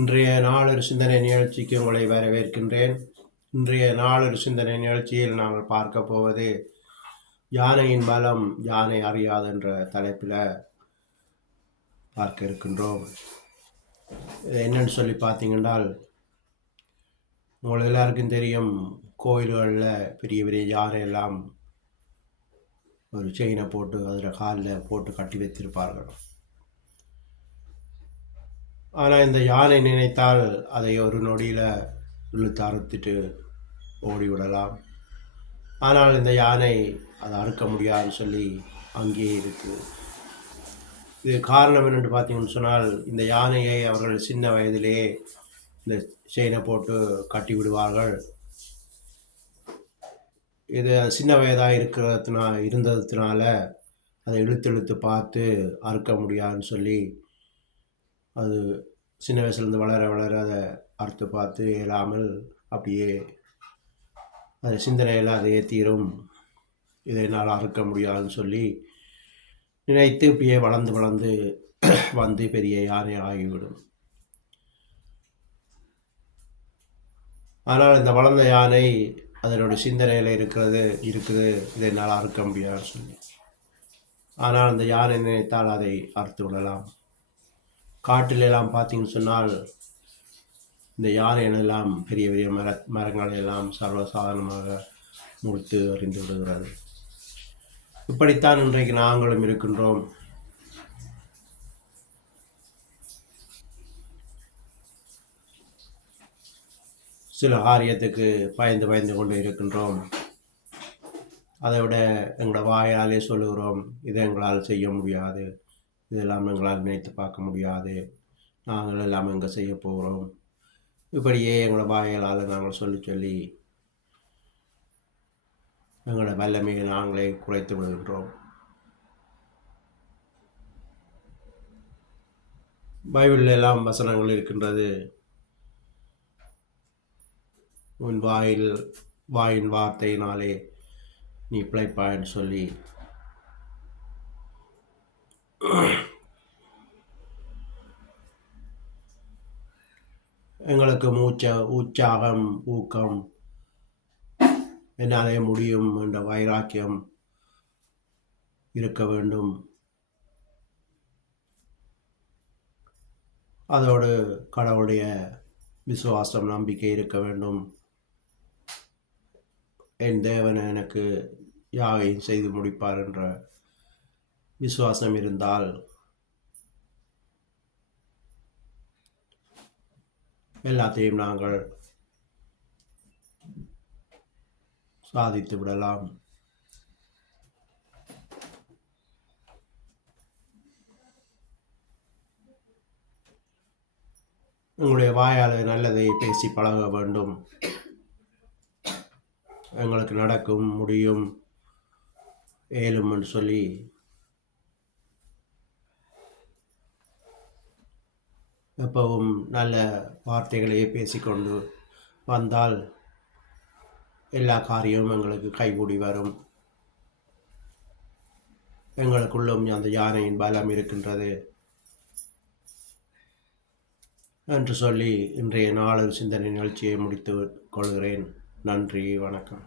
இன்றைய நாளொரு சிந்தனை நிகழ்ச்சிக்கு உங்களை வரவேற்கின்றேன். இன்றைய நாளொரு சிந்தனை நிகழ்ச்சியில் நாங்கள் பார்க்க போவது யானையின் பலம் யானை அறியாது என்ற தலைப்பில் பார்க்க இருக்கின்றோம். என்னன்னு சொல்லி பார்த்தீங்கன்றால், உங்களுக்கு எல்லாருக்கும் தெரியும், கோயில்களில் பெரிய பெரிய யானை எல்லாம் ஒரு செயினை போட்டு அதில் காலில் போட்டு கட்டி வைத்திருப்பார்கள். ஆனால் இந்த யானை நினைத்தால் அதை ஒரு நொடியில் இழுத்து அறுத்துட்டு ஓடிவிடலாம். ஆனால் இந்த யானை அதை அறுக்க முடியாதுன்னு சொல்லி அங்கேயே இருக்குது. இது காரணம் என்னென்று பார்த்தீங்கன்னு சொன்னால், இந்த யானையை அவர்கள் சின்ன வயதிலேயே இந்த செயினை போட்டு கட்டி விடுவார்கள். இது சின்ன வயதாக இருந்ததுனால அதை இழுத்து பார்த்து அறுக்க முடியாதுன்னு சொல்லி அது சின்ன வயசுலேருந்து வளர வளர அதை அறுத்து பார்த்து இயலாமல் அப்படியே அது சிந்தனையில் அதை ஏற்றிடும், இதை என்னால் அறுக்க முடியாதுன்னு சொல்லி நினைத்து இப்படியே வளர்ந்து வந்து பெரிய யானை ஆகிவிடும். ஆனால் இந்த வளர்ந்த யானை அதனுடைய சிந்தனையில் இருக்குது இதை என்னால் அறுக்க முடியாதுன்னு சொல்லி. ஆனால் அந்த யானை நினைத்தால் அதை அறுத்து விடலாம். காட்டிலெல்லாம் பார்த்தீங்கன்னு சொன்னால் இந்த யானைகளெல்லாம் பெரிய பெரிய மரங்களெல்லாம் சர்வசாதாரணமாக முறித்து அறிந்து விடுகிறது. இப்படித்தான் இன்றைக்கு நாங்களும் இருக்கின்றோம். சில காரியத்துக்கு பயந்து கொண்டு இருக்கின்றோம். அதை விட எங்களோட வாயாலே சொல்லுகிறோம், இதை எங்களால் செய்ய முடியாது, இதெல்லாம் எங்களால் நினைத்து பார்க்க முடியாது, நாங்கள் எல்லாம் எங்கே செய்ய போகிறோம், இப்படியே எங்களோட வாயால் நாங்கள் சொல்லி எங்களோட வல்லமையை நாங்களே குறைத்து விடுகின்றோம். பைபிளில் எல்லாம் வசனங்கள் இருக்கின்றது, உன் வாயின் வார்த்தையினாலே நீ பிழைப்பாயின்னு சொல்லி. எங்களுக்கு உற்சாகம், ஊக்கம், என்னாலே முடியும் என்ற வைராக்கியம் இருக்க வேண்டும். அதோடு கடவுளுடைய விசுவாசம், நம்பிக்கை இருக்க வேண்டும். என் தேவன் எனக்கு யாவையும் செய்து முடிப்பார் என்ற விசுவாசம் இருந்தால் எல்லாத்தையும் நாங்கள் சாதித்து விடலாம். உங்களுடைய வாயால் நல்லதை பேசி பழக வேண்டும். எங்களுக்கு நடக்கும், முடியும், ஏழும்னு சொல்லி எப்பவும் நல்ல வார்த்தைகளையே பேசிக்கொண்டு வந்தால் எல்லா காரியமும் எங்களுக்கு கைகூடி வரும். எங்களுக்குள்ளும் அந்த யானையின் பலம் இருக்கின்றது என்று சொல்லி இன்றைய நாளொரு சிந்தனை நிகழ்ச்சியை முடித்து கொள்கிறேன். நன்றி, வணக்கம்.